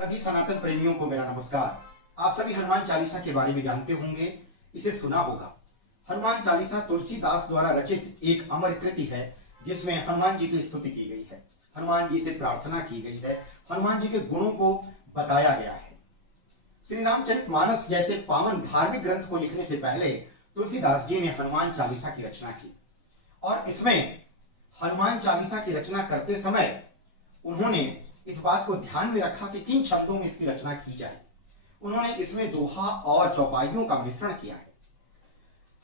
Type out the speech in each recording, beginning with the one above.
सभी सनातन प्रेमियों को मेरा नमस्कार। आप सभी हनुमान चालीसा के बारे में जानते होंगे, इसे सुना होगा। हनुमान चालीसा तुलसीदास द्वारा रचित एक अमर कृति है, जिसमें हनुमान जी की स्तुति की गई है, हनुमान जी से प्रार्थना की गई है, हनुमान जी के गुणों को बताया गया है। श्री रामचरितमानस जैसे पावन धार्मिक ग्रंथ को लिखने से पहले तुलसीदास जी ने हनुमान चालीसा की रचना की, और इसमें हनुमान चालीसा की रचना करते समय उन्होंने इस बात को ध्यान में रखा कि किन छंदों में इसकी रचना की जाए। उन्होंने इसमें दोहा और चौपाइयों का मिश्रण किया है।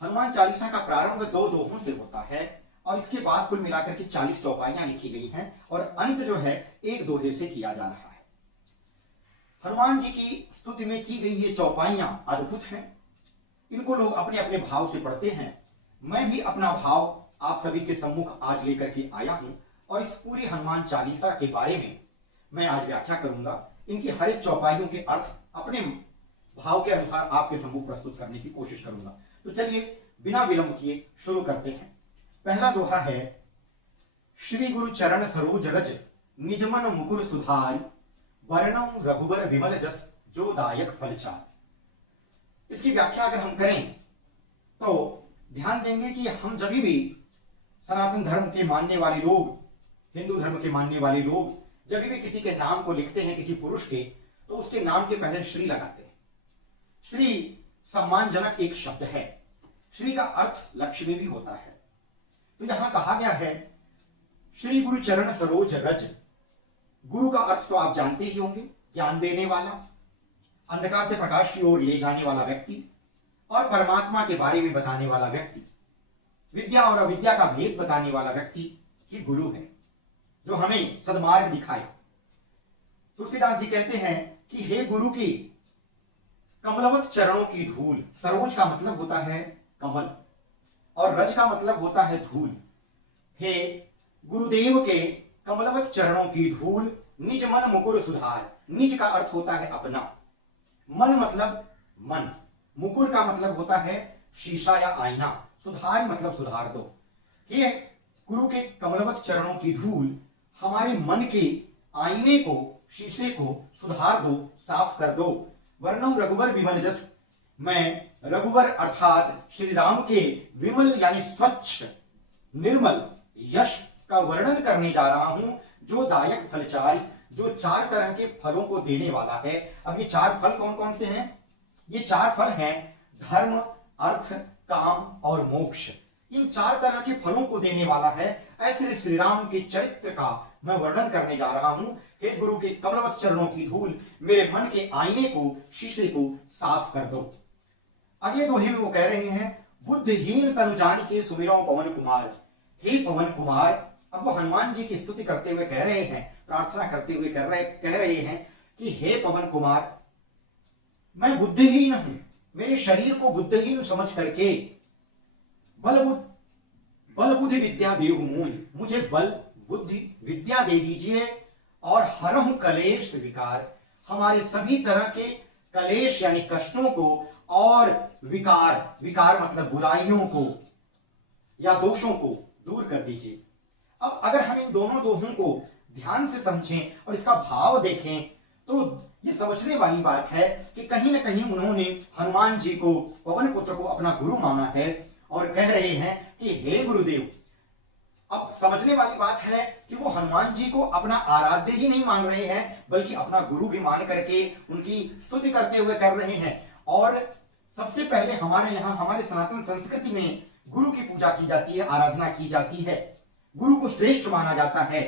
हनुमान चालीसा का प्रारंभ 2 दोहों से होता है और इसके बाद कुल मिलाकर के 40 चौपाइयां लिखी गई हैं और अंत जो है 1 दोहे से किया जा रहा है। हनुमान जी की स्तुति में की गई ये चौपाइयां अद्भुत हैं। इनको लोग अपने अपने भाव से पढ़ते हैं। मैं भी अपना भाव आप सभी के सम्मुख आज लेकर के आया हूं और इस पूरी हनुमान चालीसा के बारे में मैं आज व्याख्या करूंगा। इनकी हर एक चौपाइयों के अर्थ अपने भाव के अनुसार आपके सम्मुख प्रस्तुत करने की कोशिश करूंगा। तो चलिए बिना विलंब किए शुरू करते हैं। पहला दोहा है, श्री गुरु चरण सरोज रज निजमन मुकुर सुधार वर्णम रघुबर विमल जस जो दायक फलचार। इसकी व्याख्या अगर हम करें तो ध्यान देंगे कि हम जब भी सनातन धर्म के मानने वाले लोग, हिंदू धर्म के मानने वाले लोग जब भी किसी के नाम को लिखते हैं, किसी पुरुष के, तो उसके नाम के पहले श्री लगाते हैं। श्री सम्मानजनक एक शब्द है। श्री का अर्थ लक्ष्मी भी होता है। तो यहां कहा गया है श्री गुरु चरण सरोज रज। गुरु का अर्थ तो आप जानते ही होंगे, ज्ञान देने वाला, अंधकार से प्रकाश की ओर ले जाने वाला व्यक्ति और परमात्मा के बारे में बताने वाला व्यक्ति, विद्या और अविद्या का भेद बताने वाला व्यक्ति ही गुरु है, जो हमें सद्मार्ग दिखाए। तुलसीदास जी कहते हैं कि हे गुरु की कमलवत चरणों की धूल। सरोज का मतलब होता है कमल और रज का मतलब होता है धूल। हे गुरुदेव के कमलवत चरणों की धूल निज मन मुकुर सुधार। निज का अर्थ होता है अपना, मन मतलब मन, मुकुर का मतलब होता है शीशा या आईना, सुधार मतलब सुधार दो। हे गुरु के कमलवत चरणों की धूल हमारे मन के आईने को, शीशे को सुधार दो, साफ कर दो। वर्णम रघुबर विमल जस। मैं रघुबर अर्थात श्री राम के विमल यानी स्वच्छ निर्मल यश का वर्णन करने जा रहा हूं, जो दायक फलचारी, जो 4 तरह के फलों को देने वाला है। अब ये 4 फल कौन कौन से हैं? ये 4 फल हैं धर्म, अर्थ, काम और मोक्ष। इन 4 तरह के फलों को देने वाला है। ऐसे श्री राम के चरित्र का मैं वर्णन करने जा रहा हूं। हे गुरु के कमलवत चरणों की धूल मेरे मन के आईने को, शीशे को साफ कर दो। अगले दोहे में वो कह रहे हैं, बुद्धहीन तनु जान के सुमिरो पवन कुमार। हे पवन कुमार। अब वो हनुमान जी की स्तुति करते हुए कह रहे हैं, प्रार्थना करते हुए कह रहे हैं कि हे पवन कुमार, मैं बुद्धिहीन हूं। मेरे शरीर को बुद्धिहीन समझ करके बल बुद्धि विद्या देहु मोहि। मुझे बल बुद्धि विद्या दे दीजिए और हरहु कलेश विकार। हमारे सभी तरह के कलेश यानी कष्टों को और विकार, विकार मतलब बुराइयों को या दोषों को दूर कर दीजिए। अब अगर हम इन दोनों दोहों को ध्यान से समझें और इसका भाव देखें तो ये समझने वाली बात है कि कहीं ना कहीं उन्होंने हनुमान जी को, पवन पुत्र को अपना गुरु माना है और कह रहे हैं कि हे गुरुदेव। अब समझने वाली बात है कि वो हनुमान जी को अपना आराध्य ही नहीं मान रहे हैं, बल्कि अपना गुरु भी मान करके उनकी स्तुति करते हुए कर रहे हैं। और सबसे पहले हमारे यहाँ, हमारे सनातन संस्कृति में गुरु की पूजा की जाती है, आराधना की जाती है, गुरु को श्रेष्ठ माना जाता है।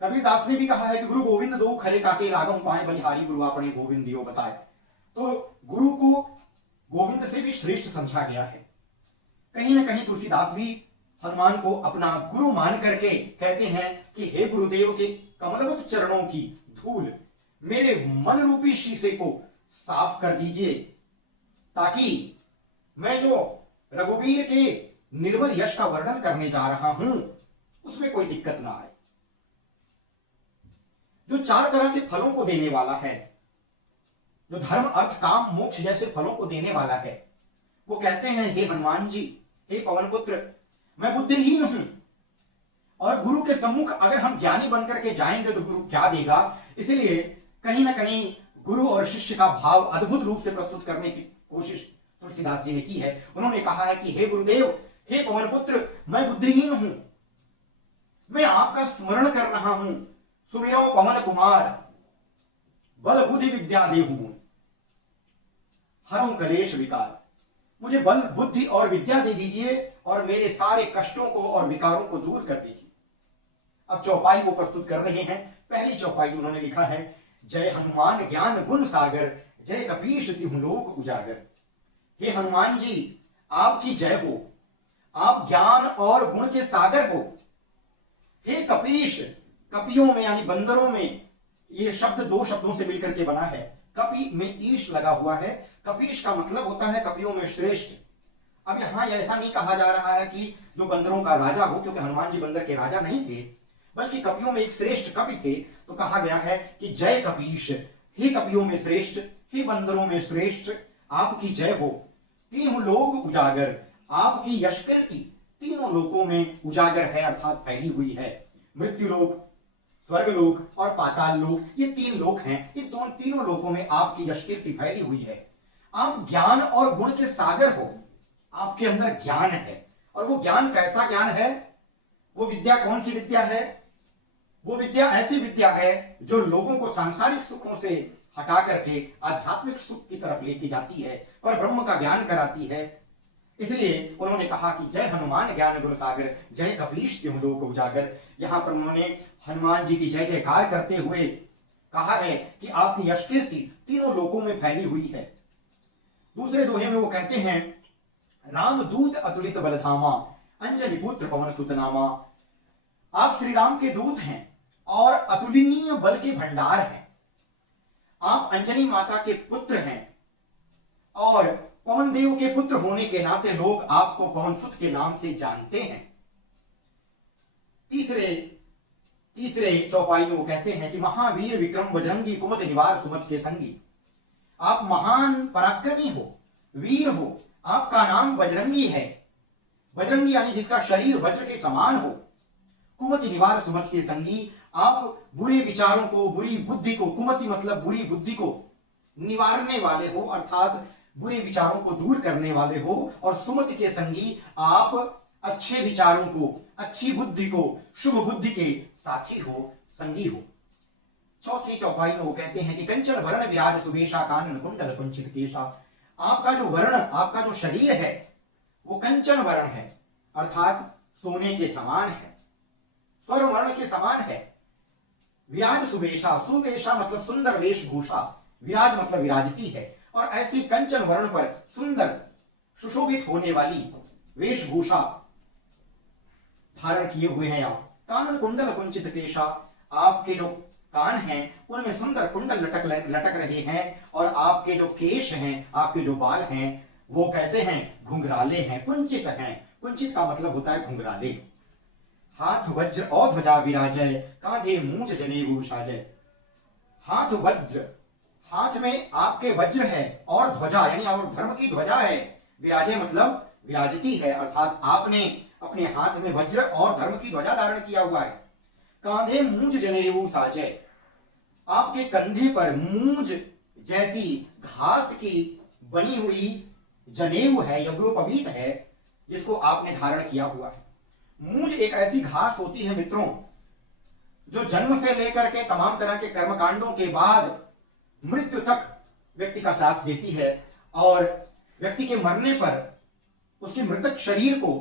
कबीरदास ने भी कहा है कि गुरु गोविंद दो खरे काके लागम पाए, बलिहारी गुरु अपने गोविंद दियो बताए। तो गुरु को गोविंद से भी श्रेष्ठ समझा गया है। कहीं ना कहीं तुलसीदास भी हनुमान को अपना गुरु मान करके कहते हैं कि हे गुरुदेव के कमलवत चरणों की धूल मेरे मन रूपी शीशे को साफ कर दीजिए, ताकि मैं जो रघुवीर के निर्मल यश का वर्णन करने जा रहा हूं उसमें कोई दिक्कत ना आए। जो 4 तरह के फलों को देने वाला है, जो धर्म, अर्थ, काम, मोक्ष जैसे फलों को देने वाला है, वो कहते हैं हे हनुमान जी, हे पवन पुत्र, मैं बुद्धिहीन हूं और गुरु के सम्मुख अगर हम ज्ञानी बनकर के जाएंगे तो गुरु क्या देगा। इसलिए कहीं ना कहीं गुरु और शिष्य का भाव अद्भुत रूप से प्रस्तुत करने की कोशिश तुलसीदास जी ने की है। उन्होंने कहा है कि हे गुरुदेव, हे पवन पुत्र, मैं बुद्धिहीन हूं, मैं आपका स्मरण कर रहा हूं। सुमिरो पवन कुमार, बल बुद्धि विद्या देहु, हरऊं कलेश विकार। मुझे बल बुद्धि और विद्या दे दीजिए और मेरे सारे कष्टों को और विकारों को दूर कर दीजिए। अब चौपाई वो प्रस्तुत कर रहे हैं। पहली चौपाई उन्होंने लिखा है, जय हनुमान ज्ञान गुण सागर, जय कपीश तिहु लोक उजागर। हे हनुमान जी, आपकी जय हो, आप ज्ञान और गुण के सागर हो। हे कपीश, कपियों में यानी बंदरों में, ये शब्द दो शब्दों से मिलकर के बना है। कपि में ईश लगा हुआ है। कपीश का मतलब होता है कपियों में श्रेष्ठ। अब यहां ऐसा नहीं कहा जा रहा है कि जो बंदरों का राजा हो, क्योंकि हनुमान जी बंदर के राजा नहीं थे, बल्कि कपियों में एक श्रेष्ठ कपि थे। तो कहा गया है कि जय कपीश, हे कपियों में श्रेष्ठ, हे बंदरों में श्रेष्ठ, आपकी जय हो। तीनों लोग उजागर, आपकी यश कीर्ति तीनों लोकों में उजागर है, अर्थात फैली हुई है। मृत्यु लोक, स्वर्ग लोक और पाताल लोक, ये तीन लोक हैं। ये तीनों लोकों में आपकी यश कीर्ति फैली हुई है। आप ज्ञान और गुण के सागर हो, आपके अंदर ज्ञान है। और वो ज्ञान कैसा ज्ञान है? वो विद्या कौन सी विद्या है? वो विद्या ऐसी विद्या है जो लोगों को सांसारिक सुखों से हटा करके आध्यात्मिक सुख की तरफ लेके जाती है, पर ब्रह्म का ज्ञान कराती है। इसलिए उन्होंने कहा कि जय हनुमान ज्ञान गुण सागर, जय कपीश तिहु लोक उजागर। यहां पर उन्होंने हनुमान जी की जय जयकार करते हुए कहा है कि आपकी यश कीर्ति तीनों लोकों में फैली हुई है। दूसरे दोहे में वो कहते हैं, रामदूत अतुलित बलधामा, अंजनी पुत्र पवन सुत नामा। आप श्री राम के दूत हैं और अतुलनीय बल के भंडार हैं। आप अंजनी माता के पुत्र हैं और पवन देव के पुत्र होने के नाते लोग आपको पवन सुत के नाम से जानते हैं। तीसरे चौपाई में वो कहते हैं कि महावीर विक्रम बजरंगी, कुमत निवार सुमत के संगी। आप महान पराक्रमी हो, वीर हो, आपका नाम बजरंगी है। बजरंगी यानी जिसका शरीर वज्र के समान हो। कुमति निवार सुमत के संगी, आप बुरे विचारों को, बुरी बुद्धि को, कुमति मतलब बुरी बुद्धि को निवारने वाले हो, अर्थात बुरे विचारों को दूर करने वाले हो। और सुमति के संगी, आप अच्छे विचारों को, अच्छी बुद्धि को, शुभ बुद्धि के साथी हो, संगी हो। चौथी चौपाई में वो कहते हैं कि कंचन वर्ण विराज सुबेशा, कानन कुंडल कुंचित केशा। आपका जो वर्ण, आपका जो शरीर है वो कंचन वर्ण है, अर्थात सोने के समान है, स्वर्ण वर्ण के समान है। विराज सुबेशा, सुबेशा मतलब सुंदर वेशभूषा, विराज मतलब विराजती है। और ऐसी कंचन वर्ण पर सुंदर सुशोभित होने वाली वेशभूषा धारण किए हुए हैं आप। कानन कुंडल कुंचित केशा, आपके जो कान हैं उनमें सुंदर कुंडल लटक रहे हैं। और आपके जो केश हैं, आपके जो बाल हैं, वो कैसे हैं? घुंघराले हैं, कुंचित हैं। कुंचित का मतलब होता है घुंघराले। हाथ वज्र और ध्वजा विराजय, कांधे मूंज जनेऊ साजय। हाथ वज्र, हाथ में आपके वज्र है और ध्वजा यानी और धर्म की ध्वजा है। विराजे मतलब विराजती है, अर्थात आपने अपने हाथ में वज्र और धर्म की ध्वजा धारण किया हुआ है। कांधे मूंज जनेऊ साजय, आपके कंधे पर मूंज जैसी घास की बनी हुई जनेऊ है, यज्ञोपवीत है, जिसको आपने धारण किया हुआ है। मूंज एक ऐसी घास होती है मित्रों, जो जन्म से लेकर के तमाम तरह के कर्मकांडों के बाद मृत्यु तक व्यक्ति का साथ देती है। और व्यक्ति के मरने पर उसके मृतक शरीर को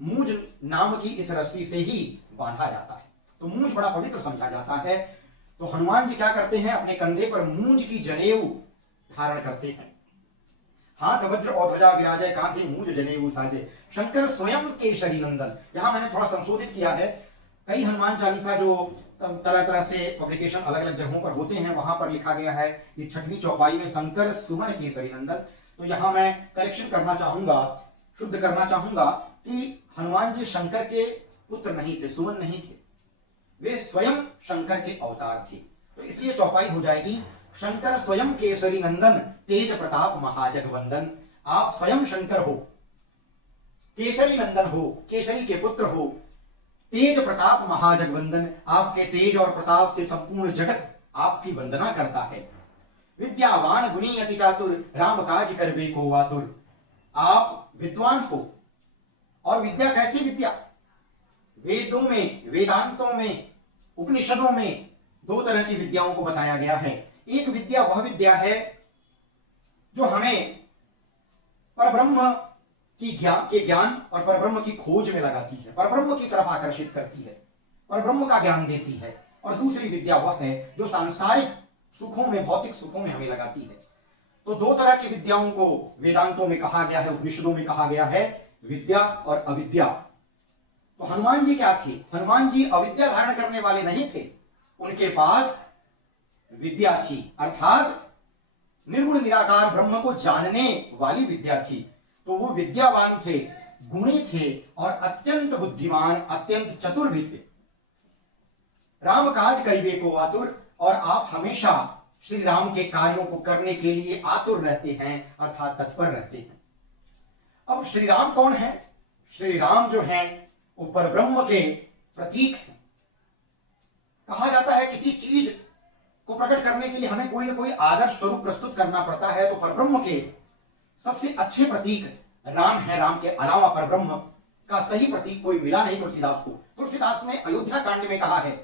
मूंज नाम की इस रस्सी से ही बांधा जाता है। तो मूंज बड़ा पवित्र समझा जाता है। तो हनुमान जी क्या करते हैं? अपने कंधे पर मूंज की जनेऊ धारण करते हैं। हाथ वज्र और ध्वजा विराजय, कांधे मूंज जनेऊ साजे। शंकर स्वयं केशरी नंदन। यहां मैंने थोड़ा संशोधित किया है। कई हनुमान चालीसा जो तरह तरह से पब्लिकेशन अलग अलग जगहों पर होते हैं, वहां पर लिखा गया है कि छठवीं चौपाई में शंकर सुमन केसरी नंदन। तो यहां मैं करेक्शन करना चाहूंगा, शुद्ध करना चाहूंगा कि हनुमान जी शंकर के पुत्र नहीं थे, सुमन नहीं थे, वे स्वयं शंकर के अवतार थे। तो इसलिए चौपाई हो जाएगी, शंकर स्वयं केसरी नंदन, तेज प्रताप महाजगवंदन। आप स्वयं शंकर हो, केसरी नंदन हो, केसरी के पुत्र हो, तेज प्रताप महाजगवंदन। आपके तेज और प्रताप से संपूर्ण जगत आपकी वंदना करता है। विद्यावान गुणी अति चातुर, राम काज करबे को आतुर। आप विद्वान हो, और विद्या कैसी विद्या? वेदों में, वेदांतों में, उपनिषदों में दो तरह की विद्याओं को बताया गया है। एक विद्या वह विद्या है जो हमें परब्रह्म के ज्ञान और परब्रह्म की खोज में लगाती है, परब्रह्म की तरफ आकर्षित करती है, परब्रह्म का ज्ञान देती है। और दूसरी विद्या वह है जो सांसारिक सुखों में, भौतिक सुखों में हमें लगाती है। तो दो तरह की विद्याओं को वेदांतों में कहा गया है, उपनिषदों में कहा गया है, विद्या और अविद्या। तो हनुमान जी क्या थे? हनुमान जी अविद्या धारण करने वाले नहीं थे, उनके पास विद्या थी, अर्थात निर्गुण निराकार ब्रह्म को जानने वाली विद्या थी। तो वो विद्यावान थे, गुणी थे और अत्यंत बुद्धिमान, अत्यंत चतुर भी थे। राम काज करिबे को आतुर, और आप हमेशा श्री राम के कार्यों को करने के लिए आतुर रहते हैं, अर्थात तत्पर रहते हैं। अब श्री राम कौन है? श्री राम जो है वो परब्रह्म के प्रतीक हैं। कहा जाता है किसी चीज को प्रकट करने के लिए हमें कोई ना कोई आदर्श स्वरूप प्रस्तुत करना पड़ता है, तो परब्रह्म के सबसे अच्छे प्रतीक राम है। राम के अलावा परब्रह्म का सही प्रतीक कोई मिला नहीं तुलसीदास को। तुलसीदास ने अयोध्या कांड में कहा है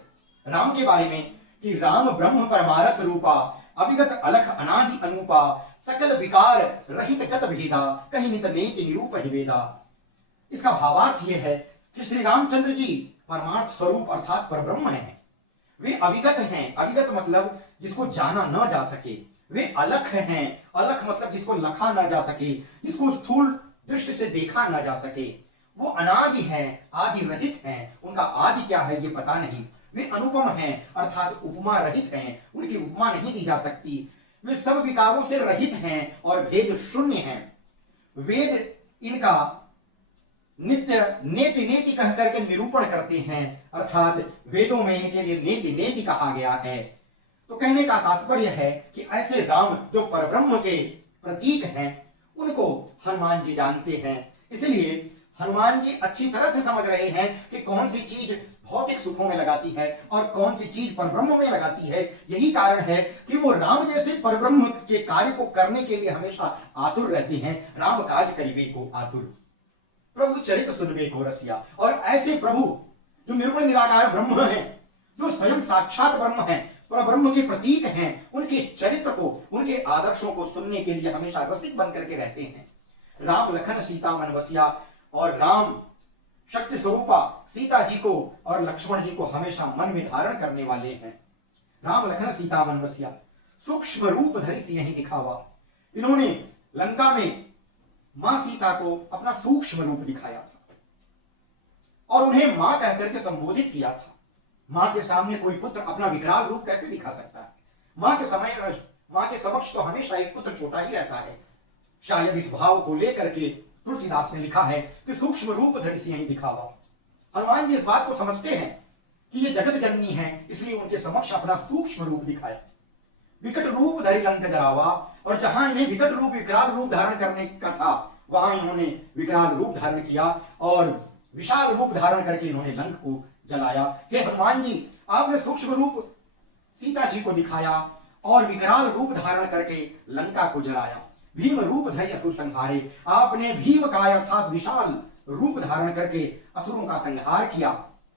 राम के बारे में कि राम ब्रह्म परमारथ रूपा, अविगत अलख अनादि अनूपा, सकल विकार रहित गत भेदा, कहीं नित नेति निरूप ही वेदा। इसका भावार्थ यह है कि श्री रामचंद्र जी परमार्थ स्वरूप अर्थात परब्रह्म हैं। वे अविगत हैं, अविगत मतलब जिसको जाना न जा सके। वे अलख हैं, अलख मतलब जिसको लखा ना जा सके, जिसको स्थूल दृष्टि से देखा ना जा सके। वो अनादि हैं, आदि रहित हैं, उनका आदि क्या है ये पता नहीं। वे अनुपम हैं, अर्थात उपमा रहित हैं, उनकी उपमा नहीं दी जा सकती। वे सब विकारों से रहित हैं और भेद शून्य हैं। वेद इनका नित्य नेति नेति कह करके निरूपण करते हैं, अर्थात वेदों में इनके लिए नेति नेति कहा गया है। तो कहने का तात्पर्य है कि ऐसे राम जो परब्रह्म के प्रतीक हैं, उनको हनुमान जी जानते हैं। इसलिए हनुमान जी अच्छी तरह से समझ रहे हैं कि कौन सी चीज भौतिक सुखों में लगाती है और कौन सी चीज परब्रह्म में लगाती है। यही कारण है कि वो राम जैसे परब्रह्म के कार्य को करने के लिए हमेशा आतुर रहते हैं। राम काज करिबे को आतुर, प्रभु चरित सुनबे को रसिया। और ऐसे प्रभु जो निर्गुण निराकार ब्रह्म हैं, जो स्वयं साक्षात ब्रह्म हैं, परब्रह्म के प्रतीक हैं, उनके चरित्र को, उनके आदर्शों को सुनने के लिए हमेशा रसिक बन करके रहते हैं। राम लखन सीता मन बसिया, और राम शक्ति स्वरूपा सीता जी को और लक्ष्मण जी को हमेशा मन में धारण करने वाले हैं। राम लखन सीता मन बसिया, सूक्ष्म रूप धरि सियहि दिखावा। इन्होंने लंका में मां सीता को अपना सूक्ष्म रूप दिखाया था और उन्हें मां कहकर के संबोधित किया था। मां के सामने कोई पुत्र अपना विकराल रूप कैसे दिखा सकता है? मां के समक्ष तो हमेशा एक पुत्र छोटा ही रहता है। शायद इस भाव को लेकर के तुलसीदास ने लिखा है कि सूक्ष्म रूप धरि सियहि दिखावा। हनुमान जी इस बात को समझते हैं कि ये जगत जननी है, इसलिए उनके समक्ष अपना सूक्ष्म रूप दिखाया। विकट रूप धरि लंक जरावा, और जहां इन्हें विकट रूप, विकराल रूप धारण करने का था, वहां इन्होंने विकराल रूप धारण किया और विशाल रूप धारण करके इन्होंने लंक को जलाया। हे हनुमान जी, आपने सूक्ष्म रूप सीता जी को दिखाया और विकराल रूप धारण करके लंका को जलाया। भीम रूप धरि असुर संहारे, आपने भीम का अर्थात विशाल रूप धारण करके असुरों का संहार किया।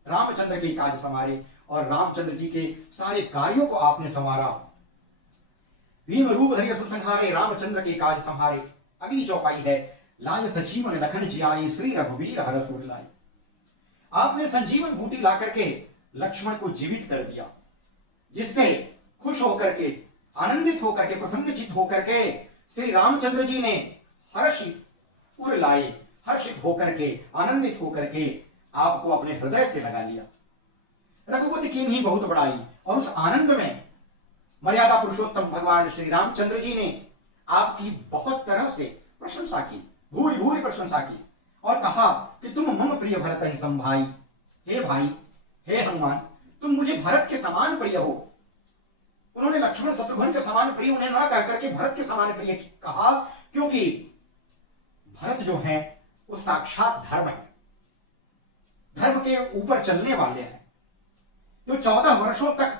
रामचंद्र के काज संवारे, और रामचंद्र जी के सारे कार्यों को आपने संवारा। भीम रूप धरि असुर संहारे, रामचंद्र के काज संहारे। अगली चौपाई है, लाय सजीवन लखन जियाए, श्री रघुवीर हर सुर लाए। आपने संजीवन बूटी ला करके लक्ष्मण को जीवित कर दिया, जिससे खुश होकर के, आनंदित होकर के, प्रसन्नचित होकर के श्री रामचंद्र जी ने हर्ष उर लाए, हर्षित होकर के, आनंदित होकर के आपको अपने हृदय से लगा लिया। रघुपति की नहीं बहुत बड़ाई, और उस आनंद में मर्यादा पुरुषोत्तम भगवान श्री रामचंद्र जी ने आपकी बहुत तरह से प्रशंसा की, भूरी भूरी प्रशंसा की, और कहा कि तुम मम प्रिय भरत ही संभाई। हे भाई, हे हनुमान, तुम मुझे भरत के समान प्रिय हो। उन्होंने लक्ष्मण शत्रुघ्न के समान प्रिय उन्हें ना कह करके भरत के समान प्रिय कहा, क्योंकि भरत जो है वो साक्षात धर्म है, धर्म के ऊपर चलने वाले हैं, जो 14 वर्षों तक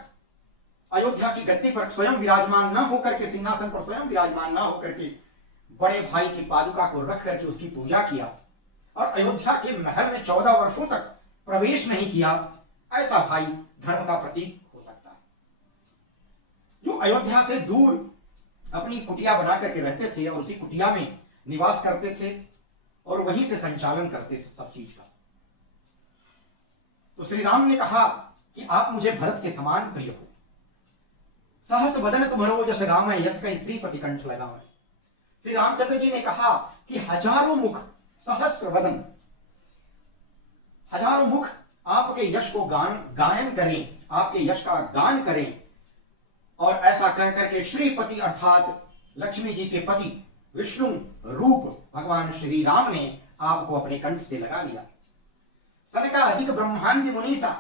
अयोध्या की गद्दी पर स्वयं विराजमान न होकर के, सिंहासन पर स्वयं विराजमान न होकर के बड़े भाई की पादुका को रख करके उसकी पूजा किया और अयोध्या के महल में 14 वर्षों तक प्रवेश नहीं किया, ऐसा भाई धर्म का प्रतीक हो सकता है। जो अयोध्या से दूर अपनी कुटिया बना करके रहते थे और उसी कुटिया में निवास करते थे और वहीं से संचालन करते थे सब चीज का। तो श्री राम ने कहा कि आप मुझे भरत के समान प्रिय हो। सहस बदन तुम्हारो जस राम यस कहीं श्रीपति कंठ लगावे। श्री रामचंद्र जी ने कहा कि हजारों मुख, सहस्र बदन, हजारों मुख आपके यश को गायन करें, आपके यश का गान करें। और ऐसा कह करके श्रीपति अर्थात लक्ष्मी जी के पति विष्णु रूप भगवान श्री राम ने आपको अपने कंठ से लगा लिया। सनका अधिक ब्रह्मांड मुनीसा,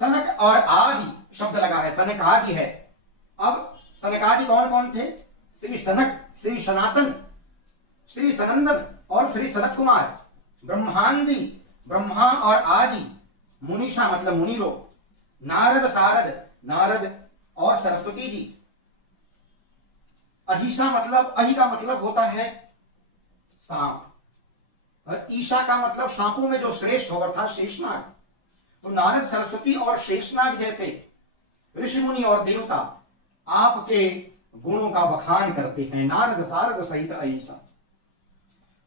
सनक और आदि शब्द लगा है, सनक आदि है। अब सनकादि कौन कौन थे? श्री सनक, श्री सनातन, श्री सनंदन और श्री सनत कुमार। ब्रह्मांडी, ब्रह्मा और आदि, मुनीषा मतलब मुनि लोग, नारद सारद, नारद और सरस्वती जी। अहिषा मतलब, अहि का मतलब होता है सांप और ईशा का मतलब सांपों में जो श्रेष्ठ हो अर्थात शेषनाग। तो नारद, सरस्वती और शेषनाग जैसे ऋषि मुनि और देवता आपके गुणों का बखान करते हैं। नारद सारद सहित अहिषा।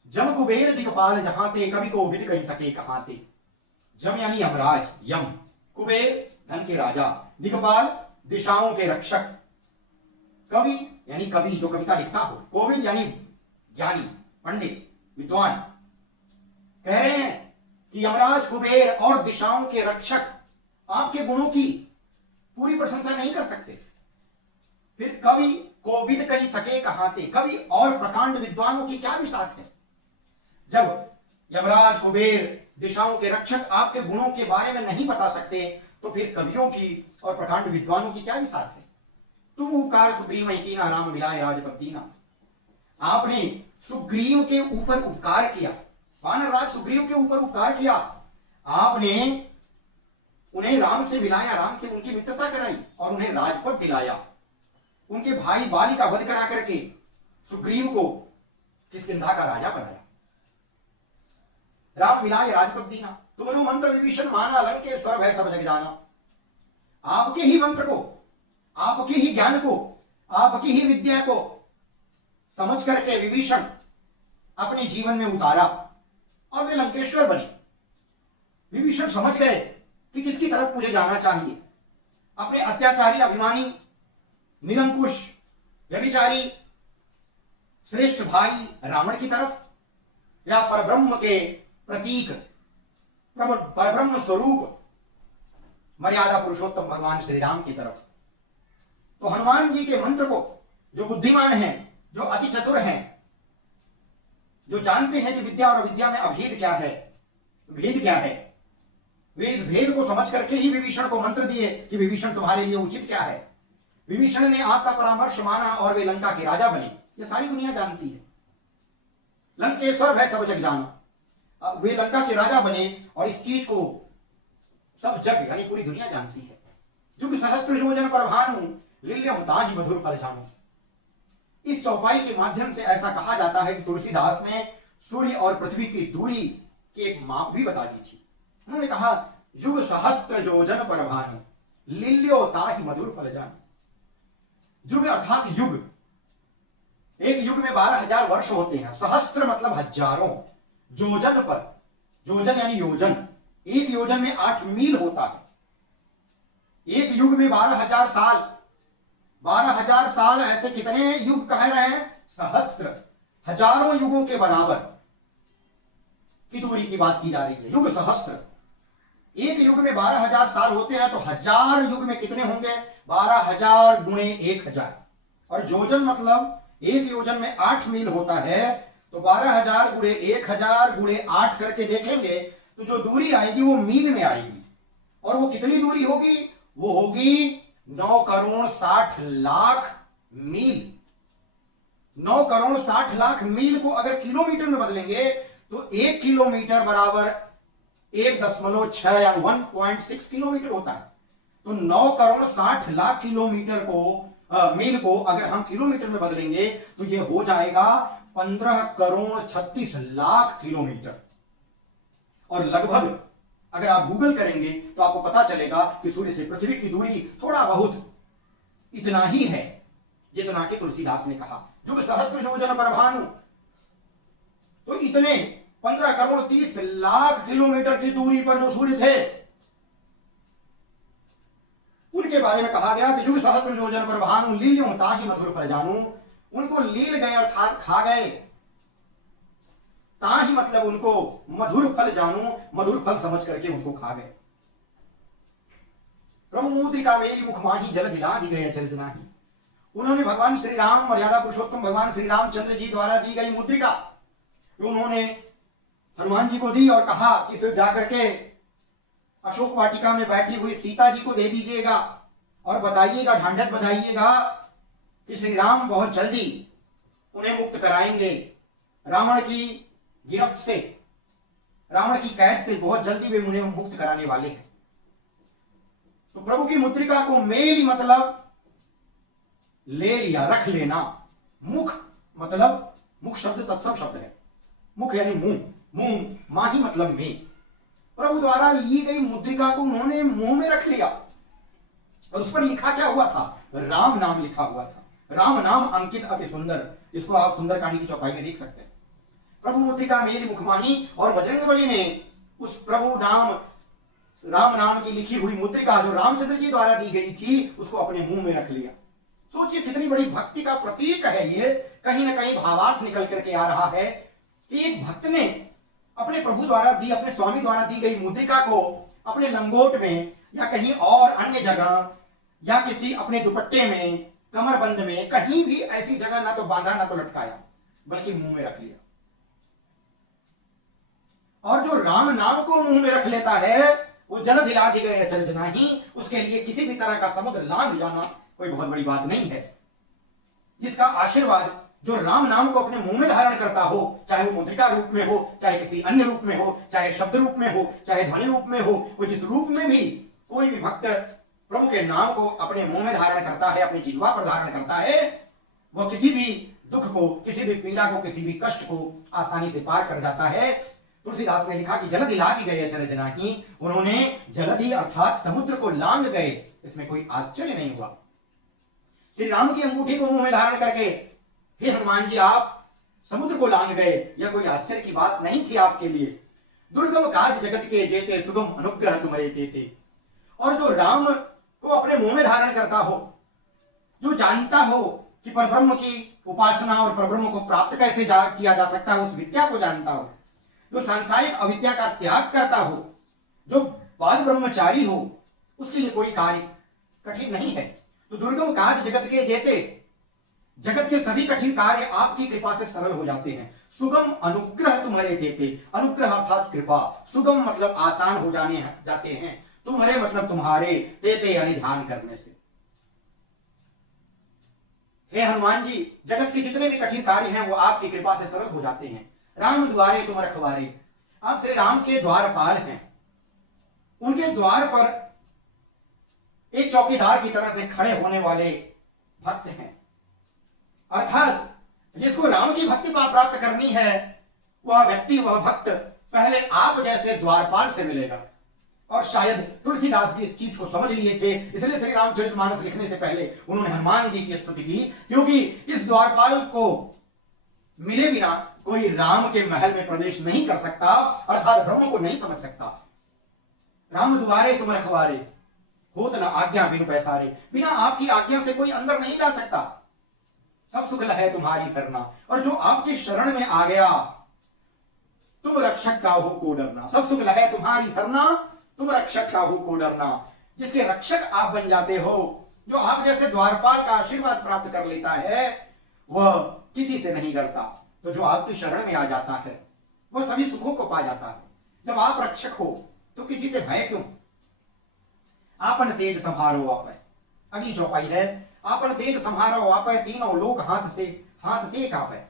जम कुबेर दिक्पाल जहां ते, कवि को विद कह सके कहां ते। जम यानी यमराज, यम, कुबेर धन के राजा, दिक्पाल दिशाओं के रक्षक, कवि यानी कवि जो कविता लिखता हो, कोविद यानी ज्ञानी, पंडित, विद्वान। कह रहे हैं कि यमराज, कुबेर और दिशाओं के रक्षक आपके गुणों की पूरी प्रशंसा नहीं कर सकते। फिर कवि को विद कही सके कहां थे, कवि और प्रकांड विद्वानों की क्या विसात है। जब यमराज, कुबेर, दिशाओं के रक्षक आपके गुणों के बारे में नहीं बता सकते तो फिर कवियों की और प्रकांड विद्वानों की क्या विसात है। तुम उपकार सुग्रीव कीना, राम मिलाए राजपद दीना। आपने सुग्रीव के ऊपर उपकार किया, वानर राज सुग्रीव के ऊपर उपकार किया। आपने उन्हें राम से मिलाया, राम से उनकी मित्रता कराई और उन्हें राजपद दिलाया। उनके भाई बाली का वध करा करके सुग्रीव को किष्किंधा का राजा बनाया। राम मिलाए राजपद दीना, तुमरो मंत्र विभीषण माना, लंकेश्वर भय सब जग जाना। आपके ही मंत्र को, आपके ही ज्ञान को, आपकी ही विद्या को समझ करके विभीषण अपने जीवन में उतारा और वे लंकेश्वर बने। विभीषण समझ गए कि किसकी तरफ मुझे जाना चाहिए, अपने अत्याचारी, अभिमानी, निरंकुश, व्यभिचारी श्रेष्ठ भाई रावण की तरफ या परब्रह्म के प्रतीक, परब्रह्म स्वरूप मर्यादा पुरुषोत्तम भगवान श्री राम की तरफ। तो हनुमान जी के मंत्र को, जो बुद्धिमान हैं, जो अति चतुर हैं, जो जानते हैं कि विद्या और अविद्या में अभेद क्या है, भेद क्या है, वे इस भेद को समझ करके ही विभीषण को मंत्र दिए कि विभीषण तुम्हारे लिए उचित क्या है। विभीषण ने आपका परामर्श माना और वे लंका के राजा बने। ये सारी दुनिया जानती है। लंकेश्वर भय सब जग जाना, वे लंका के राजा बने और इस चीज को सब जग यानी पूरी दुनिया जानती है। जुग सहस्त्र योजन पर भानु, लिल्यम ताहि मधुर फल जानो। इस चौपाई के माध्यम से ऐसा कहा जाता है कि तुलसीदास ने सूर्य और पृथ्वी की दूरी की एक माप भी बता दी थी। उन्होंने कहा युग सहस्त्र योजन पर भानु, लिल्यो ताहि मधुर फल जानो। युग अर्थात युग, एक युग में 12,000 वर्ष होते हैं। सहस्त्र मतलब हजारों, योजन पर, योजन यानी योजन, एक योजन में 8 मील होता है। एक युग में 12,000 साल, 12,000 साल ऐसे कितने युग कह रहे हैं? सहस्त्र, हजारों युगों के बराबर की दूरी की बात की जा रही है। युग सहस्त्र, एक युग में 12,000 साल होते हैं तो 1000 युग में कितने होंगे? 12,000 गुणे 1,000। और योजन मतलब एक योजन में 8 मील होता है तो 12,000 गुणे 1,000 गुणे 8 करके देखेंगे तो जो दूरी आएगी वो मील में आएगी। और वो कितनी दूरी होगी? वो होगी 9 करोड़ 60 लाख मील। 9 करोड़ 60 लाख मील को अगर किलोमीटर में बदलेंगे तो 1 किलोमीटर बराबर 1.6 या 1.6 किलोमीटर होता है। तो 9 करोड़ 60 लाख किलोमीटर को मील को अगर हम किलोमीटर में बदलेंगे तो ये हो जाएगा 15 करोड़ 36 लाख किलोमीटर। और लगभग अगर आप गूगल करेंगे तो आपको पता चलेगा कि सूर्य से पृथ्वी की दूरी थोड़ा बहुत इतना ही है जितना कि तुलसीदास ने कहा, युग सहस्त्र योजन पर भानु। तो इतने 15 करोड़ 30 लाख किलोमीटर की दूरी पर जो सूर्य थे उनके बारे में कहा गया कि युग सहस्त्र योजन पर भानु लील्यों ताहि मधुर फल जानू। उनको लील गए अर्थात खा गए, ताहि मतलब उनको मधुर फल जानू, मधुर फल समझ करके उनको खा गए। प्रभु मुद्रिका मेली मुख माही जल दिला दी गए चल जनाही। उन्होंने भगवान श्री राम मर्यादा पुरुषोत्तम भगवान श्री रामचंद्र जी द्वारा दी गई मुद्रिका उन्होंने हनुमान जी को दी और कहा कि फिर जाकर के अशोक वाटिका में बैठी हुई सीता जी को दे दीजिएगा और बताइएगा, ढांढस बधाइएगा कि श्री राम बहुत जल्दी उन्हें मुक्त कराएंगे रावण की गिरफ्त से, रावण की कैद से बहुत जल्दी वे उन्हें मुक्त कराने वाले हैं। तो प्रभु की मुद्रिका को मेली मतलब ले लिया, रख लेना। मुख मतलब मुख शब्द तत्सम शब्द है, मुख यानी मुंह, मुंह माही मतलब में। प्रभु द्वारा ली गई मुद्रिका को उन्होंने मुंह में रख लिया और उस पर लिखा क्या हुआ था? राम नाम लिखा हुआ था। राम नाम अंकित अति सुंदर, इसको आप सुंदर कहानी की चौपाई में देख सकते हैं। प्रभु मुद्रिका मेरी मुखमाही, और बजरंगबली ने उस प्रभु नाम राम नाम की लिखी हुई मुद्रिका जो रामचंद्र जी द्वारा दी गई थी उसको अपने मुंह में रख लिया। सोचिए कितनी बड़ी भक्ति का प्रतीक है ये। कहीं ना कहीं भावार्थ निकल करके आ रहा है कि एक भक्त ने अपने प्रभु द्वारा दी, अपने स्वामी द्वारा दी गई मुद्रिका को अपने लंगोट में या कहीं और अन्य जगह या किसी अपने दुपट्टे में, कमरबंद में, कहीं भी ऐसी जगह ना तो बांधा ना तो लटकाया, बल्कि मुंह में रख लिया। और जो राम नाम को मुंह में रख लेता है वो जल दिला दी गए अचल जनाही। उसके लिए किसी भी तरह का समुद्र लांघ जाना कोई बहुत बड़ी बात नहीं है। जिसका आशीर्वाद जो राम नाम को अपने मुंह में धारण करता हो, चाहे वो मुद्रिका रूप में हो, चाहे किसी अन्य रूप में हो, चाहे शब्द रूप में हो, चाहे ध्वनि रूप में हो, वो जिस रूप में भी कोई भी भक्त प्रभु के नाम को अपने मुंह में धारण करता है, अपनी जिह्वा पर धारण करता है, वह किसी भी दुख को, किसी भी पीड़ा को, किसी भी कष्ट को आसानी से पार कर जाता है। तुलसीदास ने लिखा कि जलधि लागी गए अचल जनाही। उन्होंने जलधि अर्थात समुद्र को लांघ गए, इसमें कोई आश्चर्य नहीं हुआ। श्री राम की अंगूठी को मुंह में धारण करके हे हनुमान जी आप समुद्र को लांघ गए, यह कोई आश्चर्य की बात नहीं थी आपके लिए। दुर्गम काज जगत के जेते, सुगम अनुग्रह तुम्हारे देते। और जो राम को अपने मुंह में धारण करता हो, जो जानता हो कि परब्रह्म की उपासना और परब्रह्म को प्राप्त कैसे किया जा सकता है, उस विद्या को जानता हो, जो सांसारिक अविद्या का त्याग करता हो, जो बाल ब्रह्मचारी हो, उसके लिए कोई कार्य कठिन नहीं है। तो दुर्गम काज जगत के जेते, जगत के सभी कठिन कार्य आपकी कृपा से सरल हो जाते हैं। सुगम अनुग्रह तुम्हारे देते, अनुग्रह अर्थात कृपा, सुगम मतलब आसान हो जाते हैं, तुम्हारे मतलब तुम्हारे, देते यानी ध्यान करने से। हे हनुमान जी, जगत के जितने भी कठिन कार्य हैं वो आपकी कृपा से सरल हो जाते हैं। राम द्वारे तुम रखवारे, आप श्री राम के द्वारपाल हैं। उनके द्वार पर एक चौकीदार की तरह से खड़े होने वाले भक्त हैं। अर्थात जिसको राम की भक्ति प्राप्त करनी है वह व्यक्ति, वह भक्त पहले आप जैसे द्वारपाल से मिलेगा। और शायद तुलसीदास जी इस चीज को समझ लिए थे, इसलिए श्री रामचरितमानस लिखने से पहले उन्होंने हनुमान जी की स्तुति की, क्योंकि इस द्वारपाल को मिले बिना कोई राम के महल में प्रवेश नहीं कर सकता, अर्थात ब्रह्म को नहीं समझ सकता। राम द्वारे तुम रखवारे, होत न आज्ञा बिनु पैसारे, बिना आपकी आज्ञा से कोई अंदर नहीं जा सकता। सब सुख है तुम्हारी सरना, और जो आपकी शरण में आ गया तुम रक्षक काहू को डरना। सब सुख है तुम्हारी सरना, तुम रक्षक काहू को डरना। जिसके रक्षक आप बन जाते हो, जो आप जैसे द्वारपाल का आशीर्वाद प्राप्त कर लेता है, वह किसी से नहीं डरता। तो जो आपकी शरण में आ जाता है वह सभी सुखों को पा जाता है। जब आप रक्षक हो तो किसी से भय क्यों? आपन तेज संभारो आपै, अगली चौपाई है, आपन तेज संभारो आपै, तीनों लोग हाथ ते कापै।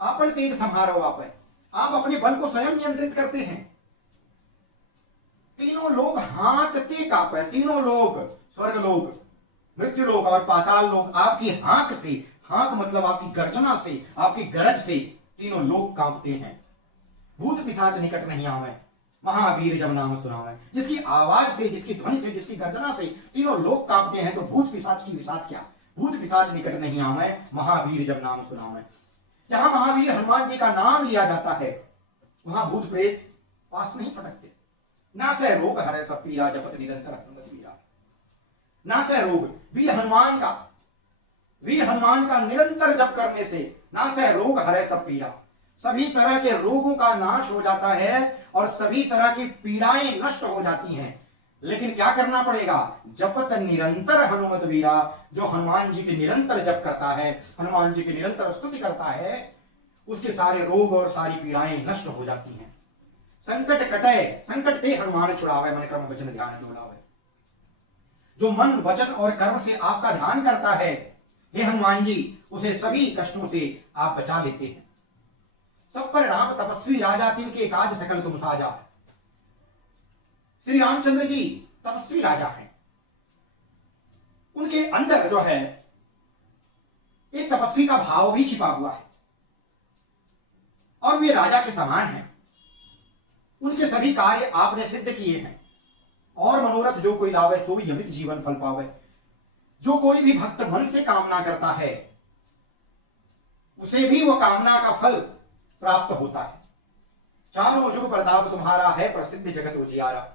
आपन तेज संभारो आपै, आप अपने बल को स्वयं नियंत्रित करते हैं। तीनों लोग हाँकते कांपे, तीनों लोग, स्वर्ग लोग, मृत्यु लोग और पाताल लोग आपकी हाँक से, हाँक मतलब आपकी गर्जना से, आपकी गरज से तीनों लोग कांपते हैं। भूत पिशाच निकट नहीं आवे, महावीर जब नाम सुनावे। जिसकी आवाज से, जिसकी ध्वनि से, जिसकी गर्जना से तीनों लोग कांपते हैं, तो भूत पिशाच की विसात क्या। भूत पिशाच निकट नहीं आवे, महावीर जब नाम सुनावे। जहां महावीर हनुमान जी का नाम लिया जाता है वहां भूत प्रेत पास नहीं फटकते। ना से रोग हरे सब पीरा, जपत निरंतर हनुमत वीरा। ना से रोग, वीर हनुमान का निरंतर जप करने से ना से रोग हरे सब पीरा, सभी तरह के रोगों का नाश हो जाता है और सभी तरह की पीड़ाएं नष्ट हो जाती हैं। लेकिन क्या करना पड़ेगा, जपत निरंतर हनुमत वीरा। जो हनुमान जी के निरंतर जप करता है, हनुमान जी की निरंतर स्तुति करता है, उसके सारे रोग और सारी पीड़ाएं नष्ट हो जाती हैं। संकट कटे, संकट ते हनुमान छुड़ावे, मन कर्म वचन ध्यान जोड़ावे। जो मन वचन और कर्म से आपका ध्यान करता है, हे हनुमान जी, उसे सभी कष्टों से आप बचा लेते हैं। सब पर राम तपस्वी राजा, तिनके काज सकल तुम साजा। श्री रामचंद्र जी तपस्वी राजा हैं। उनके अंदर जो है एक तपस्वी का भाव भी छिपा हुआ है और वे राजा के समान हैं। उनके सभी कार्य आपने सिद्ध किए हैं। और मनोरथ जो कोई लावे, सो भी अमित जीवन फल पावे। जो कोई भी भक्त मन से कामना करता है, उसे भी वह कामना का फल प्राप्त होता है। चारों युग प्रताप तुम्हारा है, प्रसिद्ध जगत उजियारा।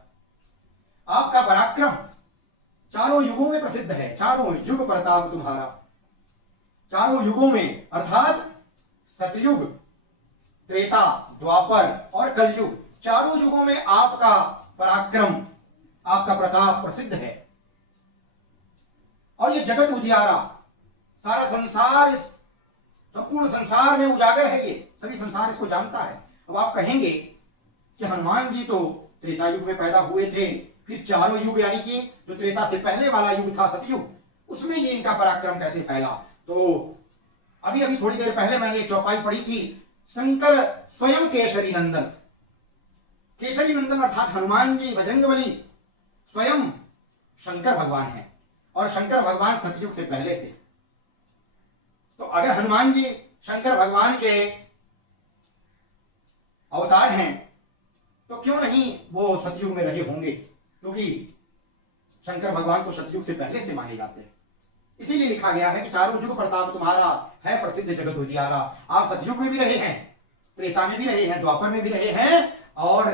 आपका पराक्रम चारों युगों में प्रसिद्ध है। चारों युग प्रताप तुम्हारा, चारों युगों में अर्थात सतयुग, त्रेता, द्वापर और कलयुग, चारों युगों में आपका पराक्रम, आपका प्रताप प्रसिद्ध है। और ये जगत उजियारा, सारा संसार, इस संपूर्ण संसार में उजागर है। ये सभी संसार इसको जानता है। अब आप कहेंगे कि हनुमान जी तो त्रेता युग में पैदा हुए थे, फिर चारों युग यानी कि जो त्रेता से पहले वाला युग था सतयुग, उसमें ये इनका पराक्रम कैसे फैला। तो अभी थोड़ी देर पहले मैंने एक चौपाई पढ़ी थी, शंकर स्वयं केसरी नंदन। केसरी नंदन अर्थात हनुमान जी बजरंगबली स्वयं शंकर भगवान है और शंकर भगवान सतयुग से पहले से। तो अगर हनुमान जी शंकर भगवान के अवतार हैं तो क्यों नहीं वो सतयुग में रहे होंगे, क्योंकि शंकर भगवान तो सतयुग से पहले से माने जाते हैं। इसीलिए लिखा गया है कि चारों युग प्रताप तुम्हारा है, प्रसिद्ध जगत उजियारा। आप सतयुग में भी रहे हैं, त्रेता में भी रहे हैं, द्वापर में भी रहे हैं और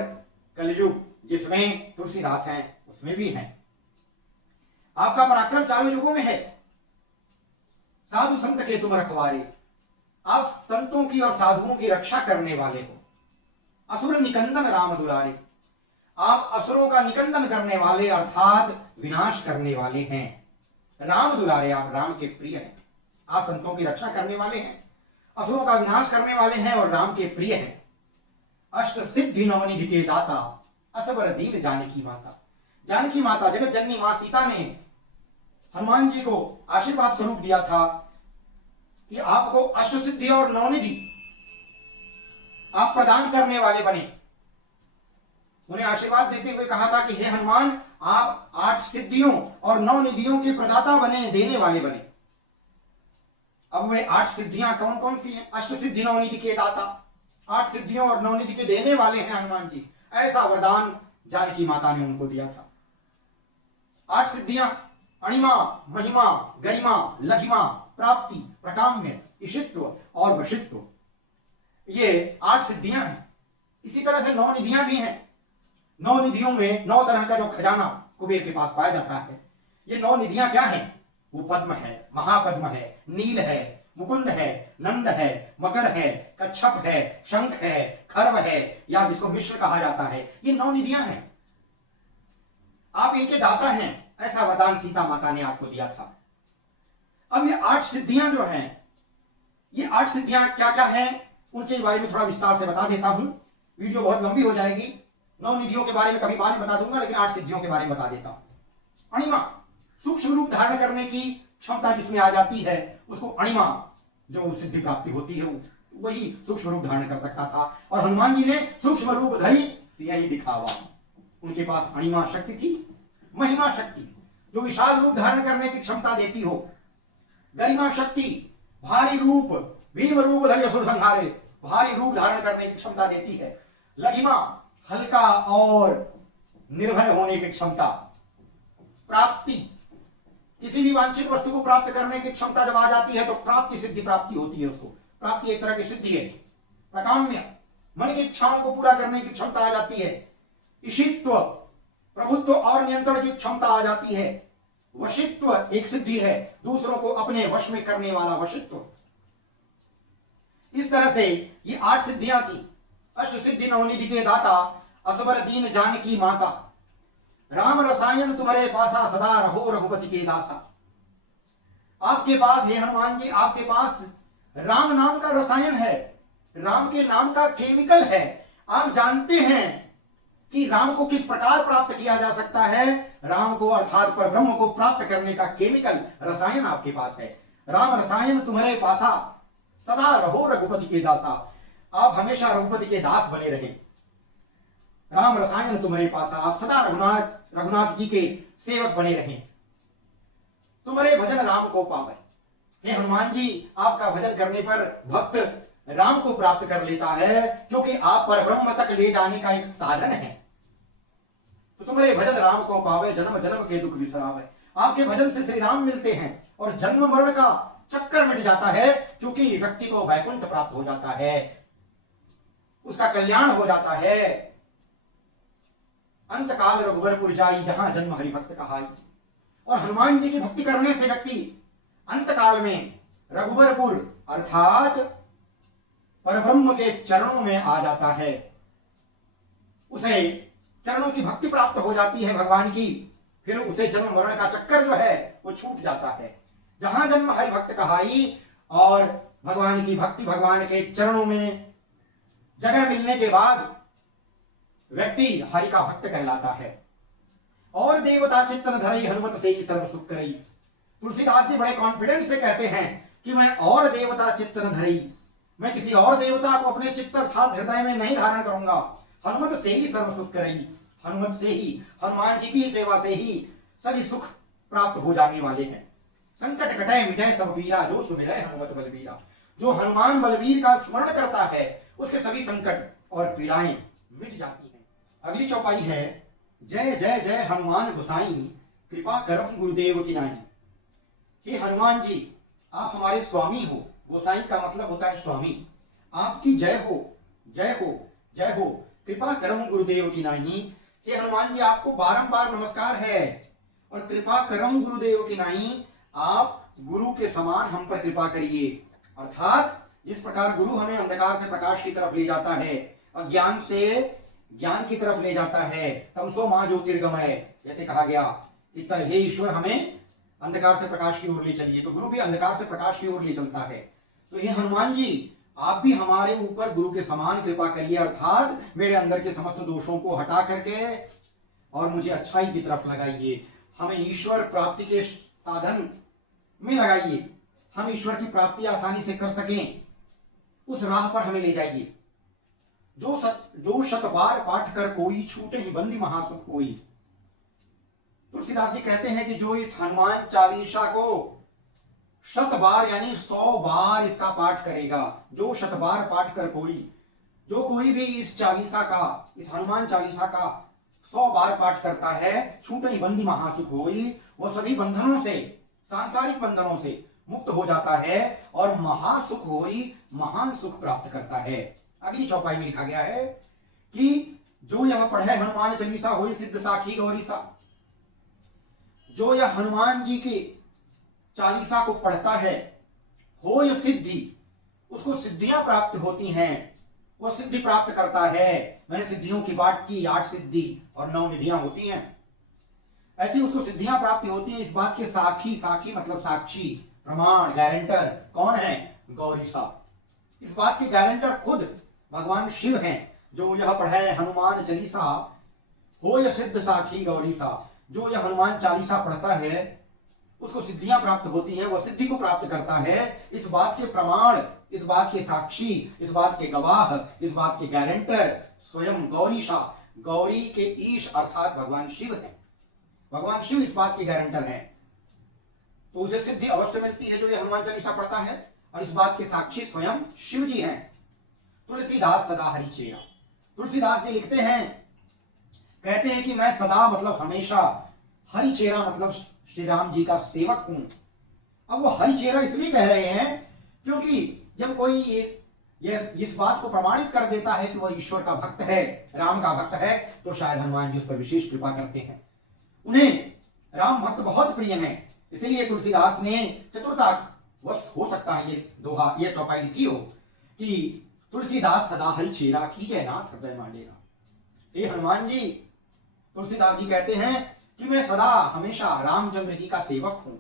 कलयुग जिसमें तुलसीदास हैं उसमें भी हैं। आपका पराक्रम चारों युगों में है। साधु संत के तुम रखवारे, आप संतों की और साधुओं की रक्षा करने वाले हो। असुर निकंदन राम दुलारे, आप असुरों का निकंदन करने वाले अर्थात विनाश करने वाले हैं। राम दुलारे, आप राम के प्रिय हैं। आप संतों की रक्षा करने वाले हैं, असुरों का विनाश करने वाले हैं और राम के प्रिय हैं। अष्ट सिद्धि नवनिधि के दाता, असबर दीन जानकी माता। जानकी माता जगत जननी मां सीता ने हनुमान जी को आशीर्वाद स्वरूप दिया था कि आपको अष्ट सिद्धि और नवनिधि आप प्रदान करने वाले बने। उन्हें आशीर्वाद देते हुए कहा था कि हे हनुमान, आप 8 सिद्धियों और 9 निधियों के प्रदाता बने, देने वाले बने। अब वे 8 सिद्धियां कौन कौन सी हैं? अष्ट सिद्धि नवनिधि के दाता, 8 सिद्धियों और 9 निधि के देने वाले हैं हनुमान जी। ऐसा वरदान जानकी माता ने उनको दिया था। 8 सिद्धियां अणिमा, महिमा, गरिमा, लघिमा, प्राप्ति, प्रकाम्य, ईशित्व और वशित्व, ये 8 सिद्धियां हैं। इसी तरह से 9 निधियां भी हैं। 9 निधियों में 9 तरह का जो खजाना कुबेर के पास पाया जाता है, ये 9 निधियां क्या हैं? वो पद्म है, महापद्म है, नील है, मुकुंद है, नंद है, मकर है, कच्छप है, शंख है, खर्व है या जिसको मिश्र कहा जाता है, ये 9 निधियां हैं। आप इनके दाता हैं, ऐसा वरदान सीता माता ने आपको दिया था। अब ये 8 सिद्धियां जो हैं, ये 8 सिद्धियां क्या क्या हैं उनके बारे में थोड़ा विस्तार से बता देता हूं। वीडियो बहुत लंबी हो जाएगी। 9 निधियों के बारे में कभी बाद में बता दूंगा, लेकिन 8 सिद्धियों के बारे में बता देता हूं। अणिमा, सूक्ष्म रूप धारण करने की क्षमता जिसमें आ जाती है उसको अणिमा, जो सिद्धि प्राप्ति होती है, वही सूक्ष्म रूप धारण कर सकता था। और हनुमान जी ने सूक्ष्म रूप धरी सिंह दिखावा। उनके पास अणिमा शक्ति थी, महिमा शक्ति जो विशाल रूप धारण करने की क्षमता देती हो, गरिमा शक्ति भारी रूप, भीम रूप धरि असुर संहारे, भारी रूप धारण करने की क्षमता देती है। लघिमा हल्का और निर्भय होने की क्षमता, प्राप्ति किसी भी वांछित वस्तु को प्राप्त करने की क्षमता जब आ जाती है तो प्राप्ति सिद्धि प्राप्ति होती है। उसको प्राप्ति एक तरह की सिद्धि है। प्रकाम्य मन की इच्छाओं को पूरा करने की क्षमता आ जाती है। ईशित्व प्रभुत्व और नियंत्रण की क्षमता आ जाती है। वशित्व एक सिद्धि है, दूसरों को अपने वश में करने वाला वशित्व। इस तरह से ये 8 सिद्धियां थी। अष्ट सिद्धि नवनिधि के दाता, असबर दीन जानकी माता, राम रसायन तुम्हारे पासा, सदा रहो रघुपति के दासा। आपके पास हे हनुमान जी, आपके पास राम नाम का रसायन है, राम के नाम का केमिकल है। आप जानते हैं कि राम को किस प्रकार प्राप्त किया जा सकता है। राम को अर्थात पर ब्रह्म को प्राप्त करने का केमिकल रसायन आपके पास है। राम रसायन तुम्हारे पासा, सदा रहो रघुपति के दासा। आप हमेशा रघुपति के दास बने रहे। राम रसायन तुम्हारे पासा, आप सदा रघुनाथ जी के सेवक बने रहे। तुम्हारे भजन राम को पावे। हे हनुमान जी, आपका भजन करने पर भक्त राम को प्राप्त कर लेता है, क्योंकि आप पर ब्रह्म तक ले जाने का एक साधन है। तो तुम्हारे भजन राम को पावे, जन्म जन्म के दुख विसरावे। आपके भजन से श्री राम मिलते हैं और जन्म मरण का चक्कर मिट जाता है, क्योंकि व्यक्ति को वैकुंठ प्राप्त हो जाता है, उसका कल्याण हो जाता है। अंत काल रघुबरपुर जाई, जहां जन्म हरिभक्त कहाई। और हनुमान जी की भक्ति करने से व्यक्ति अंत काल में रघुबरपुर अर्थात परब्रह्म के चरणों में आ जाता है। उसे चरणों की भक्ति प्राप्त हो जाती है भगवान की। फिर उसे जन्म मरण का चक्कर जो है वो छूट जाता है। जहां जन्म हरिभक्त कहाई, और भगवान की भक्ति, भगवान के चरणों में जगह मिलने के बाद व्यक्ति हरि का भक्त कहलाता है। और देवता चित्तन धरई, हनुमत से ही सर्व सुख करई। तुलसीदास जी बड़े कॉन्फिडेंस से कहते हैं कि मैं और देवता चित्तन धरई, मैं किसी और देवता को अपने चित्त अर्थात हृदय में नहीं धारण करूंगा। हनुमत से ही सर्व सुख करई, हनुमत से ही, हनुमान जी की सेवा से ही सभी सुख प्राप्त हो जाने वाले हैं। संकट कटाए मिटाए सब पीरा, जो सुमिरै हनुमत बलबीरा। जो हनुमान बलबीर का स्मरण करता है उसके सभी संकट और पीड़ाएं मिट जाती हैं। अगली चौपाई है, जय जय जय हनुमान गोसाई, कृपा करम गुरुदेव की नाही। हे हनुमान जी, आप हमारे स्वामी हो। गोसाई का मतलब होता है स्वामी। आपकी जय हो, जय हो, जय हो। कृपा करम गुरुदेव की नाही। हे हनुमान जी, आपको बारंबार नमस्कार है। और कृपा करम गुरुदेव की नाही, आप गुरु के समान हम पर कृपा करिए। अर्थात जिस प्रकार गुरु हमें अंधकार से प्रकाश की तरफ ले जाता है, अज्ञान से ज्ञान की तरफ ले जाता है, तमसो मां ज्योतिर्गमय, जैसे कहा गया कि हे ईश्वर हमें अंधकार से प्रकाश की ओर ले चलिए, तो गुरु भी अंधकार से प्रकाश की ओर ले चलता है। तो हे हनुमान जी, आप भी हमारे ऊपर गुरु के समान कृपा करिए, अर्थात मेरे अंदर के समस्त दोषों को हटा करके और मुझे अच्छाई की तरफ लगाइए। हमें ईश्वर प्राप्ति के साधन में लगाइए, हम ईश्वर की प्राप्ति आसानी से कर सकें, उस राह पर हमें ले जाइए। जो शत बार पाठ कर कोई, छूटे ही बंदी महासुख कोई। तुलसीदास जी कहते हैं कि जो इस हनुमान चालीसा को 100 बार यानी 100 बार इसका पाठ करेगा, जो 100 बार पाठ कर कोई, जो कोई भी इस चालीसा का, इस हनुमान चालीसा का 100 बार पाठ करता है, छूटे ही बंदी महासुख होई, वो सभी बंधनों से, सांसारिक बंधनों से मुक्त हो जाता है और महासुख होई, महान सुख प्राप्त करता है। अगली चौपाई में लिखा गया है कि जो यह पढ़े हनुमान चालीसा होई सिद्ध साखी गौरीसा। जो यह हनुमान जी के चालीसा को पढ़ता है, हो यह सिद्धि, उसको सिद्धियां प्राप्त होती हैं, वह सिद्धि प्राप्त करता है। मैंने सिद्धियों की बात की, 8 सिद्धि और 9 निधियां होती हैं, ऐसी उसको सिद्धियां प्राप्त होती हैं। इस बात के साक्षी, साक्षी मतलब साक्षी, प्रमाण, गारंटर कौन है? गौरीसा। इस बात के गारंटर खुद भगवान शिव हैं। जो यह पढ़े हनुमान चालीसा हो यह सिद्ध साखी गौरीसा। जो यह हनुमान चालीसा पढ़ता है उसको सिद्धियां प्राप्त होती है, वह सिद्धि को प्राप्त करता है। इस बात के प्रमाण, इस बात के साक्षी, इस बात के गवाह, इस बात के गारंटर स्वयं गौरीशा, गौरी के ईश अर्थात भगवान शिव हैं। भगवान शिव इस बात के गारंटर हैं, तो उसे सिद्धि अवश्य मिलती है जो ये हनुमान चालीसा पढ़ता है, और इस बात के साक्षी स्वयं शिव जी हैं। तुलसीदास सदा हरि चेरा। तुलसीदास जी लिखते हैं, कहते हैं कि मैं सदा मतलब हमेशा, हरि चेरा मतलब श्री राम जी का सेवक हूं। अब वो हरि चेरा इसलिए कह रहे हैं क्योंकि जब कोई ये इस बात को प्रमाणित कर देता है कि वह ईश्वर का भक्त है, राम का भक्त है, तो शायद हनुमान जी उस पर विशेष कृपा करते हैं। उन्हें राम भक्त बहुत प्रिय हैं, इसलिए तुलसीदास ने चतुरता वश हो सकता है ये दोहा, ये चौपाई लिखी हो कि तुलसीदास सदा हरि चेरा कीजय नाथ हृदय मांडेरा। हे हनुमान जी, तुलसीदास जी कहते हैं कि मैं सदा हमेशा रामचंद्र जी का सेवक हूं,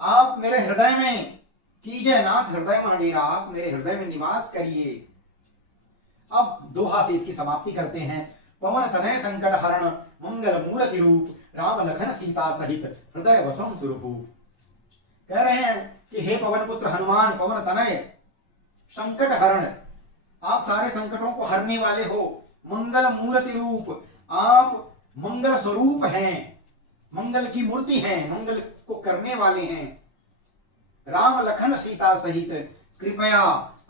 आप मेरे हृदय में कीजय नाथ हृदय मांडेरा, आप मेरे हृदय में निवास करिए। अब दोहा से इसकी समाप्ति करते हैं। पवन तनय संकट हरण मंगल मूर्ति रूप, राम लखन सीता सहित हृदय वसम सुरभूप। कह रहे हैं कि हे पवन पुत्र हनुमान, पवन तनय संकट हरण, आप सारे संकटों को हरने वाले हो। मंगल मूर्ति रूप, आप मंगल स्वरूप हैं, मंगल की मूर्ति हैं, मंगल को करने वाले हैं। राम लखन सीता सहित, कृपया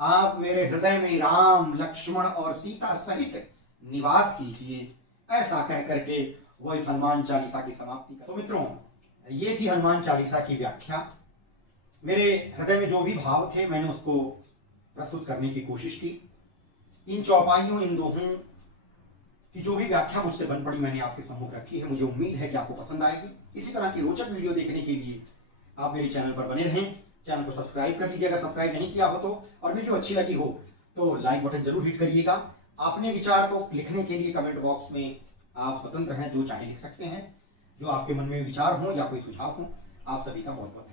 आप मेरे हृदय में राम लक्ष्मण और सीता सहित निवास कीजिए। ऐसा कह करके वो इस हनुमान चालीसा की समाप्ति कर। तो मित्रों, ये थी हनुमान चालीसा की व्याख्या। मेरे हृदय में जो भी भाव थे मैंने उसको प्रस्तुत करने की कोशिश की। इन चौपाइयों, इन दोहों की जो भी व्याख्या मुझसे बन पड़ी मैंने आपके सम्मुख रखी है। मुझे उम्मीद है कि आपको पसंद आएगी। इसी तरह की रोचक वीडियो देखने के लिए आप मेरे चैनल पर बने रहें। चैनल को सब्सक्राइब कर लीजिए अगर सब्सक्राइब नहीं किया हो तो, और वीडियो अच्छी लगी हो तो लाइक बटन जरूर हिट करिएगा। अपने विचार को लिखने के लिए कमेंट बॉक्स में आप स्वतंत्र हैं, जो चाहे लिख सकते हैं। जो आपके मन में विचार हो या कोई सुझाव हो, आप सभी का बहुत बहुत